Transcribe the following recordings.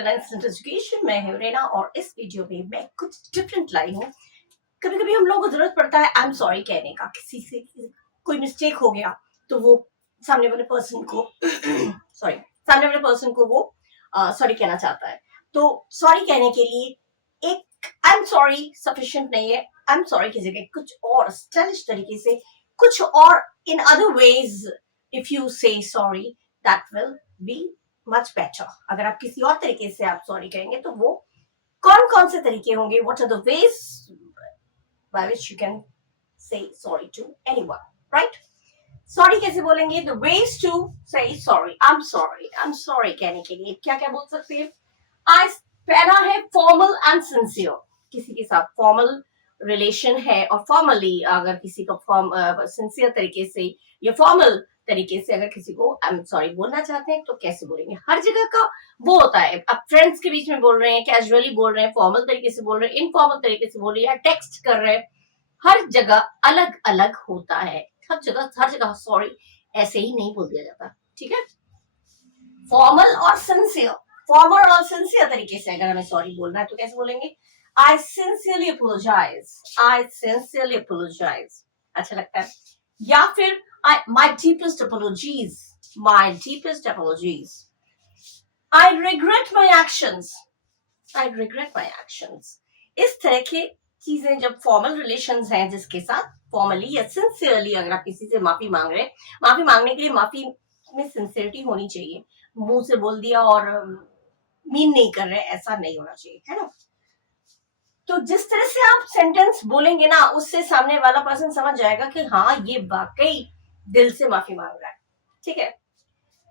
Channel instant education में है रेना और इस वीडियो में मैं कुछ डिफरेंट लाई हूँ। कभी कभी हम लोगों को जरूरत पड़ता है आई एम सॉरी कहने का, किसी से कोई मिस्टेक हो गया तो वो सामने वाले पर्सन को वो सॉरी कहना चाहता है। तो सॉरी कहने के लिए एक आई एम सॉरी सफिशिएंट नहीं है। आई एम सॉरी की जगह कुछ और स्टाइलिश तरीके से, कुछ और in other ways if you say sorry that will be much better. अगर आप किसी और तरीके से आप सॉरी कहेंगे तो वो कौन कौन से तरीके होंगे, what are the ways by which you can say sorry to anyone, right? Sorry कैसे बोलेंगे? the ways to say sorry, I'm sorry कहने के लिए क्या क्या बोल सकते हैं? आज पहला है फॉर्मल एंड सिंसियर। किसी के साथ फॉर्मल रिलेशन है और फॉर्मली अगर किसी को सिंसियर तरीके से या फॉर्मल तरीके से अगर किसी को आई एम सॉरी बोलना चाहते हैं तो कैसे बोलेंगे? हर जगह का वो होता है। अब फ्रेंड्स के बीच में बोल रहे हैं, कैजुअली बोल रहे हैं, फॉर्मल तरीके से बोल रहे हैं, इनफॉर्मल तरीके से बोल रहे हैं या टेक्स्ट कर रहे हैं, हर जगह अलग अलग होता है। हर जगह सॉरी ऐसे ही नहीं बोल दिया जाता, ठीक है? फॉर्मल और सिंसियर तरीके से अगर हमें सॉरी बोलना है तो कैसे बोलेंगे? I sincerely apologize. अच्छा लगता है। या फिर my deepest apologies. I regret my actions. इस तरह की चीजें जब फॉर्मल रिलेशंस हैं जिसके साथ फॉर्मली या सिंसियरली अगर आप किसी से माफी मांग रहे हैं, माफी मांगने के लिए माफी में सिंसियरिटी होनी चाहिए। मुंह से बोल दिया और मीन नहीं कर रहे, ऐसा नहीं होना चाहिए, है ना? तो जिस तरह से आप सेंटेंस बोलेंगे ना, उससे सामने वाला पर्सन समझ जाएगा कि हाँ ये वाकई दिल से माफी मांग रहा है, ठीक है?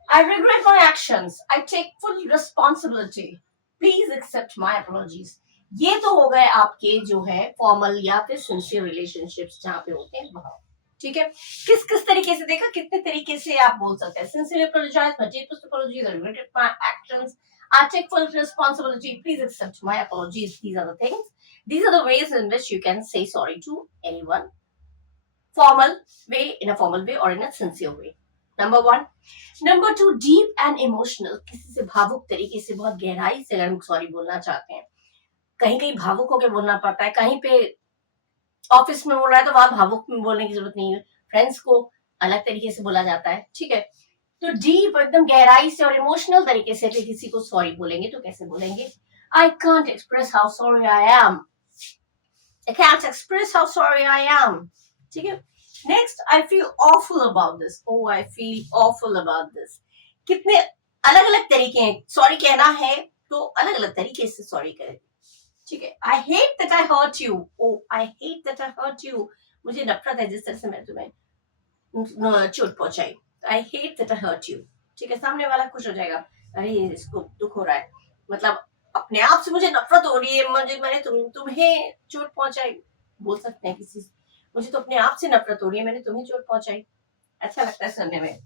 I regret my actions. I take full responsibility. Please accept my apologies. ये तो हो गए आपके जो है फॉर्मल या फिर सिंसियर रिलेशनशिप्स जहाँ पे होते हैं वहां, ठीक है? किस किस तरीके से देखा, कितने तरीके से आप बोल सकते हैं? Sincerely apologize, my deepest apologies, I regret my actions, I take full responsibility, please accept my apologies. These are the things. These are the ways in which you can say sorry to anyone. Formal way, in a formal way or in a sincere way. Number 1. Number 2, deep and emotional. किसी से भावुक तरीके से, बहुत गहराई से अगर हम सॉरी बोलना चाहते हैं, कहीं कहीं भावुक होकर बोलना पड़ता है, कहीं पे ऑफिस में बोल रहा है तो वहां भावुक में बोलने की जरूरत नहीं है, फ्रेंड्स को अलग तरीके से बोला जाता है, ठीक है? तो डीप एकदम गहराई से और इमोशनल तरीके से भी किसी को सॉरी बोलेंगे तो कैसे बोलेंगे? I can't express how sorry I am. ठीक है? Next, I feel awful about this. I feel awful about this. कितने अलग अलग तरीके हैं सॉरी कहना है, तो अलग अलग तरीके से सॉरी करें, ठीक है? I hate that I hurt you. I hate that I hurt you. मुझे नफरत है जिस तरह से मैं तुम्हें चोट पहुंचाई। I hate that I hurt you. ठीक है? सामने वाला खुश हो जाएगा, अरे इसको दुख हो रहा है, मतलब अपने आप से मुझे नफरत हो रही है, मैंने तुम्हें चोट पहुंचाई। बोल सकते हैं किसी से, मुझे तो अपने आप से नफरत हो रही है, मैंने तुम्हें चोट पहुंचाई। अच्छा लगता है सुनने में।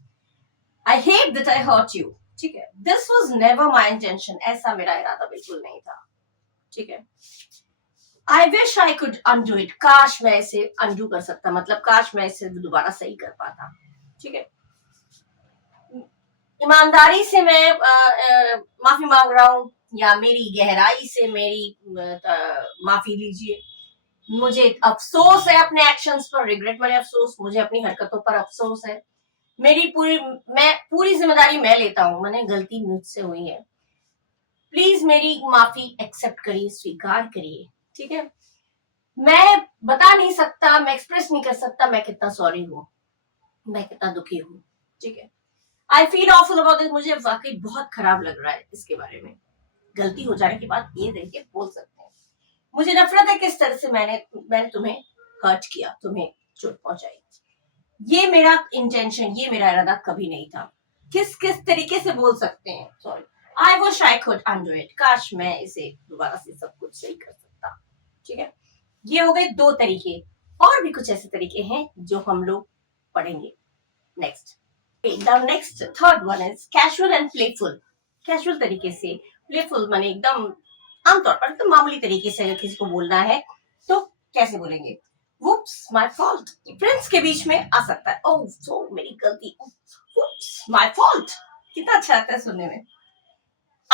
I hate that I hurt you. ठीक है? This was never my intention. ऐसा मेरा इरादा बिल्कुल नहीं था, ठीक है? I wish I could undo it. काश मैं इसे undo कर सकता, मतलब काश मैं इसे दोबारा सही कर पाता, ठीक है? ईमानदारी से मैं माफी मांग रहा हूँ या मेरी गहराई से मेरी माफी लीजिए। मुझे अफसोस है अपने एक्शंस पर, रिग्रेट माने अफसोस, मुझे अपनी हरकतों पर अफसोस है। मैं पूरी जिम्मेदारी मैं लेता हूँ, मैंने गलती मुझसे हुई है, प्लीज मेरी माफी एक्सेप्ट करिए, स्वीकार करिए, ठीक है? मैं बता नहीं सकता, मैं एक्सप्रेस नहीं कर सकता मैं कितना सॉरी हूँ, मैं कितना दुखी हूँ, ठीक है? I feel awful about this. मुझे वाकई बहुत खराब लग रहा है इसके बारे में। गलती हो जाने के बाद ये देख के बोल सकते हैं, मुझे नफरत है किस तरह से मैंने तुम्हें हर्ट किया, तुम्हें चोट पहुंचाई। ये मेरा इंटेंशन, ये मेरा इरादा कभी नहीं था। किस किस तरीके से बोल सकते हैं sorry? I wish I could undo it. काश मैं इसे दोबारा से सब कुछ सही कर सकता, ठीक है? ये हो गए 2 तरीके, और भी कुछ ऐसे तरीके हैं जो हम लोग पढ़ेंगे next. The next third one is casual and playful. Casual तरीके से, playful माने एकदम आमतौर पर एकदम मामूली तरीके से अगर किसी को बोलना है तो कैसे बोलेंगे? Whoops, my fault. फ्रेंड्स के बीच में आ सकता है, मेरी गलती, Whoops, my fault. कितना अच्छा आता है सुनने में।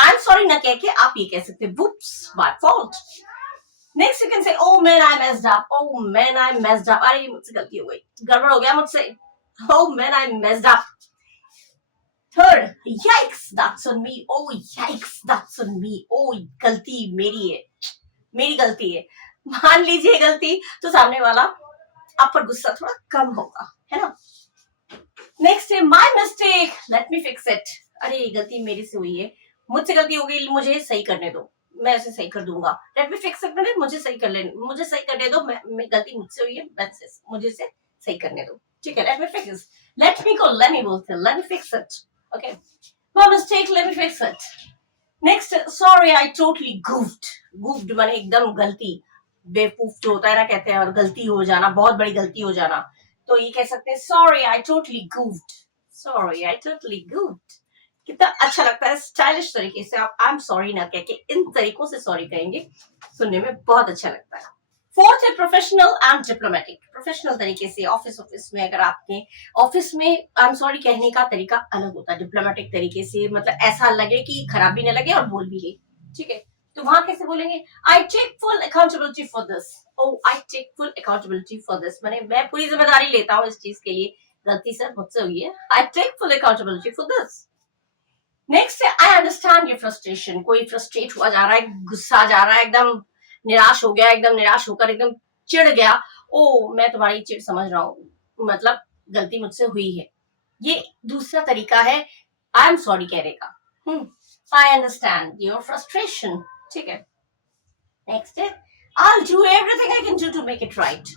आई एम सॉरी ना कह के आप ये कह सकते हैं whoops, my fault. Next you can say oh man I messed up, oh man I messed up, अरे मुझसे गलती हो गई, गड़बड़ हो गया मुझसे, oh man I messed up. Third, yikes that's on me, oh yikes that's on me, oh गलती मेरी है, मेरी गलती है। मान लीजिए गलती तो सामने वाला आप पर गुस्सा थोड़ा कम होगा, है ना। नेक्स्ट है my mistake let me fix it, अरे गलती मेरे से हुई है, मुझसे गलती हो गई, मुझे सही करने दो, मैं ऐसे सही कर दूंगा। लेट मी फिक्स इट, मुझे सही कर ले, मुझे सही करने दो, मैं गलती मुझसे हुई है, मुझे से सही करने दो, ठीक है। Let me fix, let me बोलते हैं, let me fix it, okay, my mistake let me fix it. Next, sorry I totally goofed, goofed माने एकदम गलती, बेवकूफ जो होता है ना कहते हैं, और गलती हो जाना, बहुत बड़ी गलती हो जाना, तो ये कह सकते हैं sorry I totally goofed, sorry I totally goofed. कितना अच्छा लगता है, स्टाइलिश तरीके से आप आई एम सॉरी ना कह के इन तरीकों से सॉरी कहेंगे, सुनने में बहुत अच्छा लगता है। फोर्थ है प्रोफेशनल एंड डिप्लोमेटिक, प्रोफेशनल तरीके से ऑफिस में, अगर आपके ऑफिस में आई एम सॉरी कहने का तरीका अलग होता है, डिप्लोमेटिक तरीके से मतलब ऐसा लगे कि खराब भी ना लगे और बोल भी ले, ठीक है, तो वहां कैसे बोलेंगे, I take full accountability for this, oh I take full accountability for this, माने मैं पूरी जिम्मेदारी लेता हूँ इस चीज के लिए, गलती सर मुझसे हुई है, I take full accountability for this. Next है आई अंडरस्टैंड योर फ्रस्ट्रेशन, कोई फ्रस्ट्रेट हुआ जा रहा है, गुस्सा जा रहा है, एकदम निराश हो गया, एकदम निराश होकर एकदम चिढ़ गया, ओ मैं तुम्हारी चिढ़ समझ रहा हूँ, मतलब गलती मुझसे हुई है, ये दूसरा तरीका है आई एम सॉरी कहने का, आई अंडरस्टैंड योर फ्रस्ट्रेशन, ठीक है। नेक्स्ट है I do everything I can do to make it right,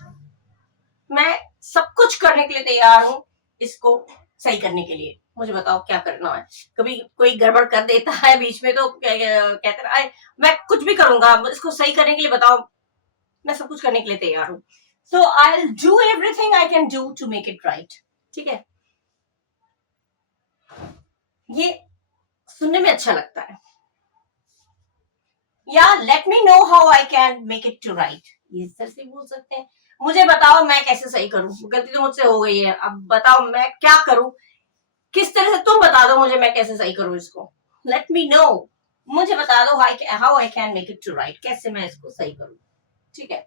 मैं सब कुछ करने के लिए तैयार हूँ इसको सही करने के लिए, मुझे बताओ क्या करना है। कभी कोई गड़बड़ कर देता है बीच में तो कहते हैं मैं कुछ भी करूंगा इसको सही करने के लिए, बताओ मैं सब कुछ करने के लिए तैयार हूँ, so I do everything I can do to make it right, ठीक है। ये सुनने में अच्छा लगता है, या let me know how I can make it to right, ये इस तरह से बोल सकते हैं, मुझे बताओ मैं कैसे सही करूं, गलती तो मुझसे हो गई है, अब बताओ मैं क्या करूं, किस तरह से तुम बता दो मुझे मैं कैसे सही करूं इसको, लेट मी नो, मुझे बता दो how I can make it to right, कैसे मैं इसको सही करूं, ठीक है।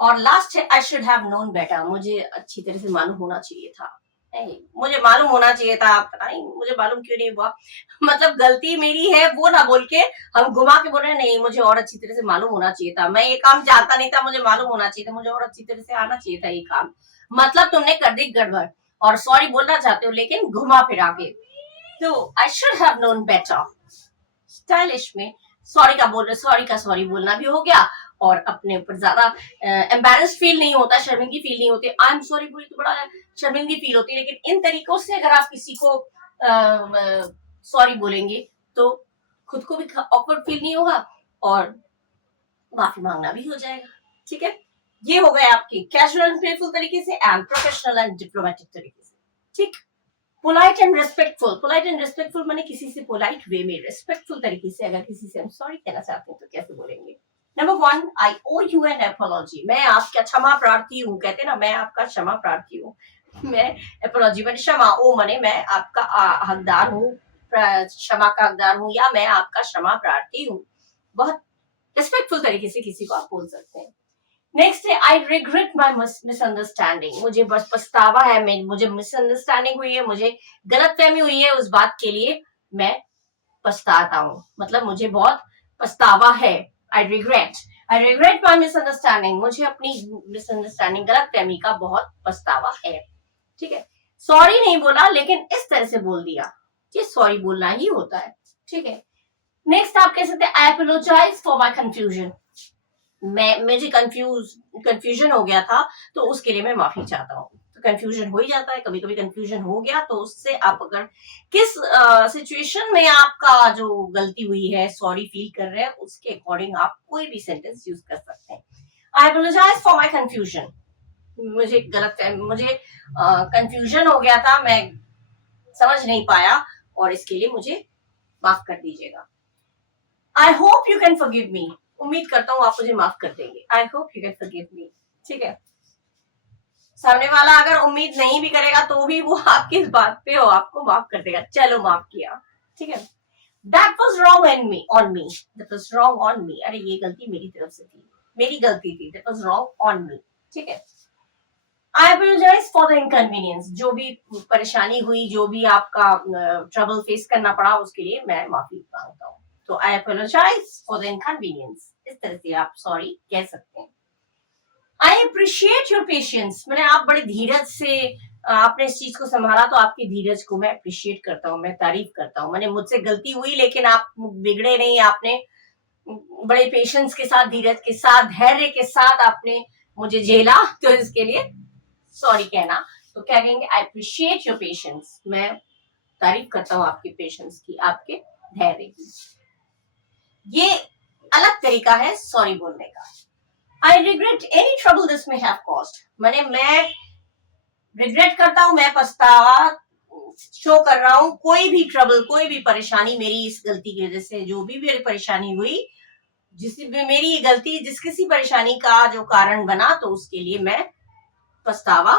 और लास्ट है I should have known better, मुझे अच्छी तरह से मालूम होना चाहिए था, नहीं मुझे मालूम होना चाहिए था, पता नहीं मुझे मालूम क्यों नहीं हुआ, मतलब गलती मेरी है वो ना बोल के हम घुमा के बोल रहे नहीं मुझे और अच्छी तरह से मालूम होना चाहिए था, मैं ये काम जानता नहीं था, मुझे मालूम होना चाहिए था, मुझे और अच्छी तरह से आना चाहिए था ये काम, मतलब तुमने कर दी गड़बड़, और सॉरी बोलना चाहते हो लेकिन घुमा फिरा के, तो I should have known better, stylish में सॉरी का बोल रहे, सॉरी का सॉरी बोलना भी हो गया, और अपने ऊपर ज्यादा एम्बेरस्ड फील नहीं होता, शर्मिंदगी फील नहीं होती, आई एम सॉरी बोली तो बड़ा शर्मिंदगी फील होती है, लेकिन इन तरीकों से अगर आप किसी को सॉरी बोलेंगे तो खुद को भी ऑकवर्ड फील नहीं होगा और माफी मांगना भी हो जाएगा, ठीक है। ये हो गए आपके कैजुअल एंड प्लेफुल तरीके से एंड प्रोफेशनल एंड डिप्लोमेटिक तरीके से, ठीक। Polite and respectful, polite and respectful माने किसी से पोलाइट वे में रेस्पेक्टफुल तरीके से अगर किसी से हम सॉरी कहना चाहते हैं तो कैसे बोलेंगे। Number 1, I owe you an apology, मैं आपका क्षमा प्रार्थी हूँ, कहते ना मैं आपका क्षमा प्रार्थी हूँ, मैं अपोलॉजी मैंने क्षमा, ओ माने मैं आपका हकदार हूँ, क्षमा का हकदार हूँ, या मैं आपका क्षमा प्रार्थी हूँ, बहुत रिस्पेक्टफुल तरीके से किसी को आप बोल सकते हैं। नेक्स्ट है आई रिग्रेट माई मिसअंडरस्टैंडिंग, मुझे बस पछतावा है, मुझे मिसअंडरस्टैंडिंग हुई है, मुझे गलतफहमी हुई है उस बात के लिए मैं पछताता हूँ, मतलब मुझे बहुत पछतावा है, आई रिग्रेट माई मिसअंडरस्टैंडिंग, मुझे अपनी मिसअंडरस्टैंडिंग गलतफहमी का बहुत पछतावा है, ठीक है। सॉरी नहीं बोला लेकिन इस तरह से बोल दिया, ये सॉरी बोलना ही होता है, ठीक है। नेक्स्ट आप कह सकते हैं आई अपोलोजाइज फॉर माई कंफ्यूजन, मुझे कंफ्यूजन हो गया था तो उसके लिए मैं माफी चाहता हूँ, तो कंफ्यूजन हो ही जाता है, कभी कभी कंफ्यूजन हो गया तो उससे आप अगर किस सिचुएशन में आपका जो गलती हुई है सॉरी फील कर रहे हैं उसके अकॉर्डिंग आप कोई भी सेंटेंस यूज कर सकते हैं। आई अपोलोजाइज फॉर माई कंफ्यूजन, मुझे कंफ्यूजन हो गया था, मैं समझ नहीं पाया और इसके लिए मुझे माफ कर दीजिएगा। I hope you can forgive me, उम्मीद करता हूँ आप मुझे माफ कर देंगे, I hope you can forgive me, ठीक है। सामने वाला अगर उम्मीद नहीं भी करेगा तो भी वो आपकी इस बात पे हो आपको माफ कर देगा, चलो माफ किया, ठीक है। That was wrong on me, that was wrong on me, अरे ये गलती मेरी तरफ से थी, मेरी गलती थी, that was wrong on me, ठीक है। आई अपोलोजाइज फॉर द इनकन्वीनियंस, जो भी परेशानी हुई, जो भी आपका ट्रबल फेस करना पड़ा, उसके लिए मैं माफी मांगता हूँ। तो आई अपोलोजाइज फॉर द इनकन्वीनियंस, इस तरह से आप सॉरी कह सकते हैं। आई अप्रिशिएट योर पेशेंस, मैंने आप बड़े धीरज से आपने इस चीज को संभाला, तो आपकी धीरज को मैं अप्रिशिएट करता हूँ, मैं तारीफ करता हूँ। मैंने मुझसे गलती हुई लेकिन आप बिगड़े नहीं, आपने बड़े पेशेंस के साथ, धीरज के साथ, धैर्य के साथ आपने मुझे झेला, तो इसके लिए सॉरी कहना। तो क्या कहेंगे, आई अप्रिशिएट योर पेशेंस, मैं तारीफ करता हूँ आपके पेशेंस की, आपके धैर्य की। ये अलग तरीका है सॉरी बोलने का। I regret any trouble this may have caused, माने मैं रिग्रेट करता हूं, मैं पछतावा शो कर रहा हूं, कोई भी ट्रबल, कोई भी परेशानी मेरी इस गलती की वजह से, जो भी मेरी परेशानी हुई, जिस मेरी ये गलती जिस किसी परेशानी का जो कारण बना, तो उसके लिए मैं पछतावा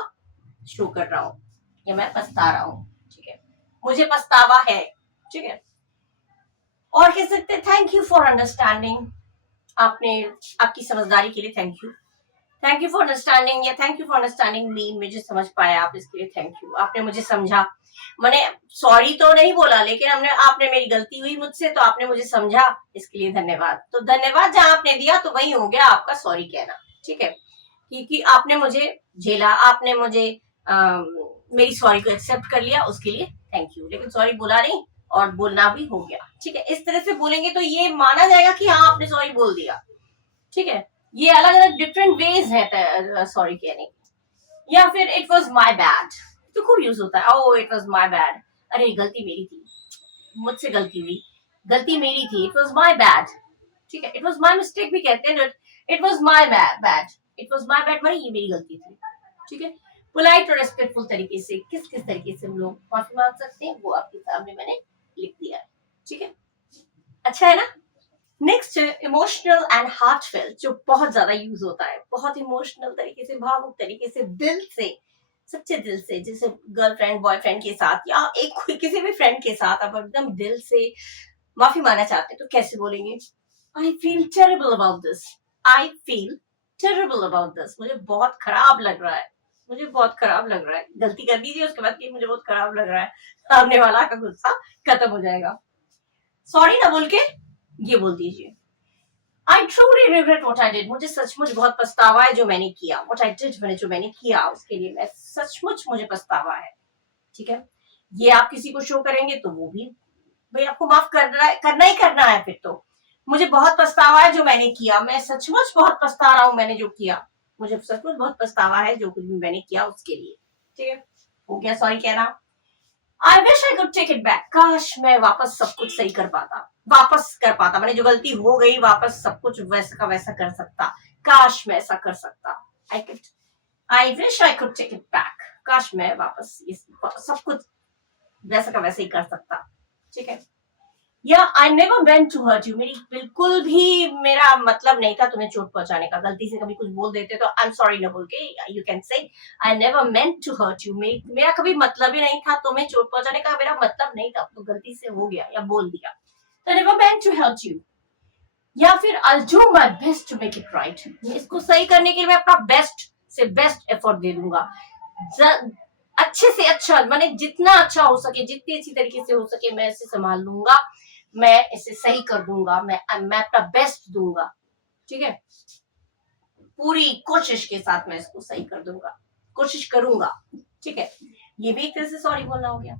शो कर रहा हूं, या मैं पछता रहा हूं, ठीक है, मुझे पछतावा है, ठीक है। और कह सकते थैंक यू फॉर अंडरस्टैंडिंग, आपने आपकी समझदारी के लिए थैंक यू फॉर अंडरस्टैंडिंग, या thank you for understanding me, मुझे समझ पाया आप, इसके लिए थैंक यू, आपने मुझे समझा। मैंने सॉरी तो नहीं बोला, लेकिन आपने मेरी गलती हुई मुझसे, तो आपने मुझे समझा, इसके लिए धन्यवाद। तो धन्यवाद जहां आपने दिया, तो वही हो गया आपका सॉरी कहना, ठीक है, क्योंकि आपने मुझे झेला, आपने मुझे मेरी सॉरी को एक्सेप्ट कर लिया, उसके लिए थैंक यू, लेकिन सॉरी बोला नहीं, और बोलना भी हो गया, ठीक है। इस तरह से बोलेंगे तो ये माना जाएगा कि हाँ आपने सॉरी बोल दिया, ठीक है। ये अलग अलग डिफरेंट वेज है सॉरी कहने की। या फिर इट वॉज माई बैड, तो खूब यूज होता है, ओ इट वॉज माई बैड, अरे गलती मेरी थी, मुझसे गलती हुई, गलती मेरी थी, इट वॉज माई बैड, ठीक है। इट वॉज माई मिस्टेक भी कहते हैं, it was my bad, it was my bad मानी ये मेरी गलती थी, ठीक है। पोलाइट और रेस्पेक्टफुल तरीके से किस किस तरीके से हम लोग माफी मांग सकते हैं, वो आपके सामने मैंने लिख दिया है, ठीक है। अच्छा है ना। नेक्स्ट इमोशनल एंड हार्टफेल्ट, जो बहुत ज्यादा यूज होता है, बहुत इमोशनल तरीके से, भावुक तरीके से, दिल से, सच्चे दिल से, जैसे गर्लफ्रेंड बॉयफ्रेंड के साथ, या एक किसी भी फ्रेंड के साथ आप एकदम दिल से माफी मांगना चाहते हैं, तो कैसे बोलेंगे, I feel terrible about this, I feel terrible about this, मुझे बहुत खराब लग रहा है, मुझे बहुत खराब लग रहा है, गलती कर दीजिए उसके बाद कि मुझे बहुत खराब लग रहा है, सामने वाला का गुस्सा खत्म हो जाएगा। सॉरी ना बोल के ये बोल दीजिए, I truly regret what I did, मुझे सचमुच बहुत पछतावा है जो मैंने किया, व्हाट आई डिड, मैंने जो मैंने किया उसके लिए मैं सचमुच मुझे पछतावा है, ठीक है। ये आप किसी को शो करेंगे तो वो भी भाई आपको माफ करना ही करना है, फिर तो मुझे बहुत पछतावा है जो मैंने किया, मैं सचमुच बहुत पछता रहा हूँ मैंने जो किया, मुझे सचमुच बहुत पछतावा है जो कुछ भी मैंने किया उसके लिए, ठीक है। हो गया सॉरी कहना। I wish I could take it back, काश मैं वापस सब कुछ सही कर पाता, वापस कर पाता, मैंने जो गलती हो गई वापस सब कुछ वैसा का वैसा कर सकता, काश मैं ऐसा कर सकता, I wish I could take it back, काश मैं वापस सब कुछ वैसा का वैसा ही कर सकता, ठीक है। या I never meant to hurt you, मेरी बिल्कुल भी मेरा मतलब नहीं था तुम्हें चोट पहुंचाने का, गलती से कभी कुछ बोल देते तो आई एम सॉरी न बोल के you can say I never meant to hurt you, मेरा कभी मतलब ही नहीं था तुम्हें चोट पहुंचाने का, मेरा मतलब नहीं था, तो गलती से हो गया या बोल दिया, तो never meant to hurt you. या फिर I will do my best to make it right, इसको सही करने के लिए मैं अपना बेस्ट से बेस्ट एफर्ट दे दूंगा, अच्छे से अच्छा, माने जितना अच्छा हो सके, जितनी अच्छी तरीके से हो सके मैं इसे संभाल लूंगा, मैं इसे सही कर दूंगा, मैं अपना बेस्ट दूंगा, ठीक है, पूरी कोशिश के साथ मैं इसको सही कर दूंगा, कोशिश करूंगा, ठीक है। ये भी एक तरह से सॉरी बोलना हो गया।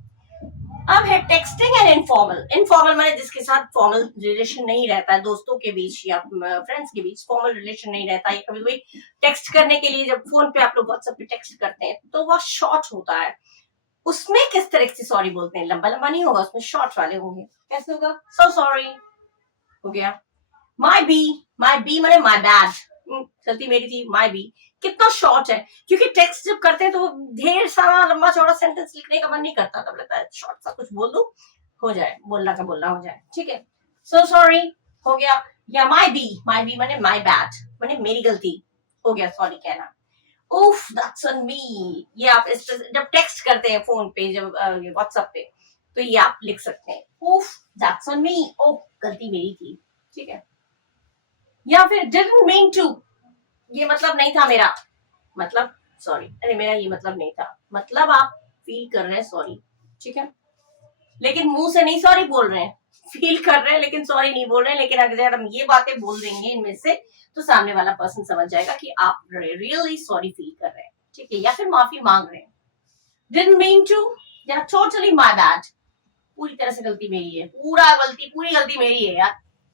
अब है टेक्सटिंग एंड इनफॉर्मल, इनफॉर्मल माने जिसके साथ फॉर्मल रिलेशन नहीं रहता है, दोस्तों के बीच या फ्रेंड्स के बीच फॉर्मल रिलेशन नहीं रहता है, कभी कोई टेक्स्ट करने के लिए, जब फोन पे आप लोग व्हाट्सएप पे टेक्स्ट करते हैं तो वह शॉर्ट होता है, उसमें किस तरह से सॉरी बोलते हैं, लंबा लंबा नहीं होगा, उसमें शॉर्ट वाले होंगे, कैसे होगा, सो सॉरी हो गया, माई बी माने माई बैड, गलती मेरी थी, माई बी कितना शॉर्ट है, क्योंकि टेक्स्ट जब करते हैं तो ढेर सारा लंबा चौड़ा सेंटेंस लिखने का मन नहीं करता, तब लगता है शॉर्ट सा कुछ बोल दो हो जाए, बोलना का बोलना हो जाए, ठीक है। सो सॉरी हो गया, या माई बी माने माई बैड माने मेरी गलती, हो गया सॉरी कहना। उफ दैट्स ऑन मी, ये आप जब टेक्स्ट करते हैं फोन पे, जब व्हाट्सएप पे, तो ये आप लिख सकते हैं, उफ दैट्स ऑन मी, ओह गलती मेरी थी, ठीक है। या फिर डिडंट मीन टू, ये मतलब नहीं था मेरा, मतलब सॉरी, अरे मेरा ये मतलब नहीं था, मतलब आप फील कर रहे हैं सॉरी, ठीक है, लेकिन मुंह से नहीं सॉरी बोल रहे हैं, फील कर रहे हैं लेकिन सॉरी नहीं बोल रहे हैं। लेकिन अगर हम ये बातें बोल देंगे इनमें से, तो सामने वाला पर्सन समझ जाएगा कि आप रियली सॉरी फील कर रहे हैं, ठीक है, या फिर माफी मांग रहे हैं। डिडंट मीन टू या टोटली माय बैड, पूरी तरह से गलती मेरी है, पूरी गलती मेरी है यार,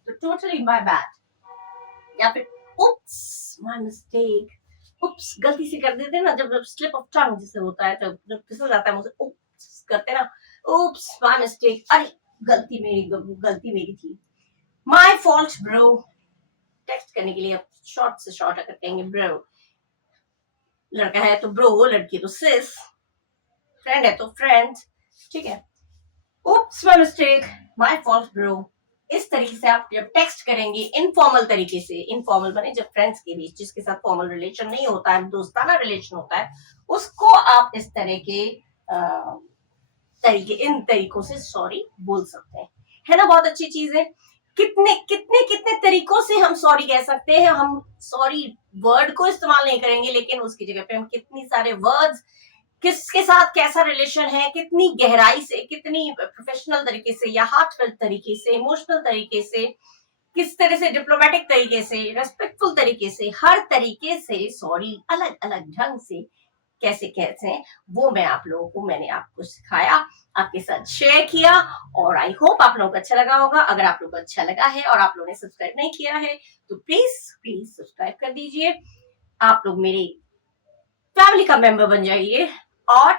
तो टोटली माय बैड। या फिर उप्स माय मिस्टेक, उप्स गलती से कर देते हैं ना, जब स्लिप ऑफ टंग जिसे होता है, जब फिसल जाता है मुझसे, उप्स करते हैं ना, उप्स माय मिस्टेक, अरे गलती मेरी थी, माय फॉल्ट ब्रो। टेक्स्ट करने के लिए आप शॉर्ट से शॉर्ट अगर कहेंगे ब्रो, लड़का है तो ब्रो, लड़की तो सिस, फ्रेंड है तो फ्रेंड, ठीक है। Oops my mistake, my fault bro. इस तरीके से आप जब टेक्स्ट करेंगे इनफॉर्मल तरीके से, इनफॉर्मल बने जब फ्रेंड्स के बीच, जिसके साथ फॉर्मल रिलेशन नहीं होता है, दोस्ताना रिलेशन होता है, उसको आप इस तरह के इन तरीकों से सॉरी बोल सकते हैं, है ना, बहुत अच्छी चीज है। कितने कितने कितने तरीकों से हम सॉरी कह सकते हैं। हम सॉरी वर्ड को इस्तेमाल नहीं करेंगे, लेकिन उसकी जगह पे हम कितनी सारे वर्ड्स, किसके साथ कैसा रिलेशन है, कितनी गहराई से, कितनी प्रोफेशनल तरीके से या हार्टफेल्ट तरीके से, इमोशनल तरीके से, किस तरह से डिप्लोमेटिक तरीके से, रेस्पेक्टफुल तरीके से, हर तरीके से सॉरी अलग अलग ढंग से कैसे कहते हैं, वो मैंने आपको सिखाया, आपके साथ शेयर किया, और आई होप आप लोगों को अच्छा लगा होगा। अगर आप लोगों को अच्छा लगा है और आप लोगों ने सब्सक्राइब नहीं किया है, तो प्लीज प्लीज सब्सक्राइब कर दीजिए। आप लोग मेरे फैमिली का मेंबर बन जाइए, और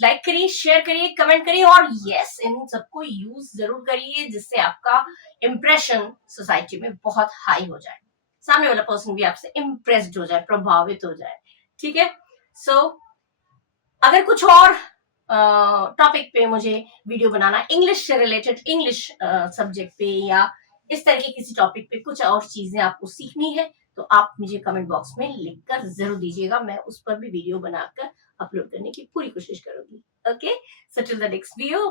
लाइक करिए, शेयर करिए, कमेंट करिए, और यस इन सबको यूज जरूर करिए, जिससे आपका इंप्रेशन सोसाइटी में बहुत हाई हो जाए, सामने वाला पर्सन भी आपसे इम्प्रेस्ड हो जाए, प्रभावित हो जाए, ठीक है। सो अगर कुछ और टॉपिक पे मुझे वीडियो बनाना, इंग्लिश से रिलेटेड, इंग्लिश सब्जेक्ट पे, या इस तरह के किसी टॉपिक पे कुछ और चीजें आपको सीखनी है, तो आप मुझे कमेंट बॉक्स में लिखकर जरूर दीजिएगा, मैं उस पर भी वीडियो बनाकर अपलोड करने की पूरी कोशिश करूंगी। Okay, so till the next video,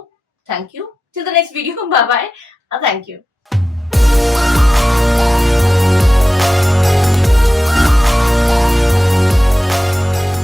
thank you, till the next video, bye bye, thank you.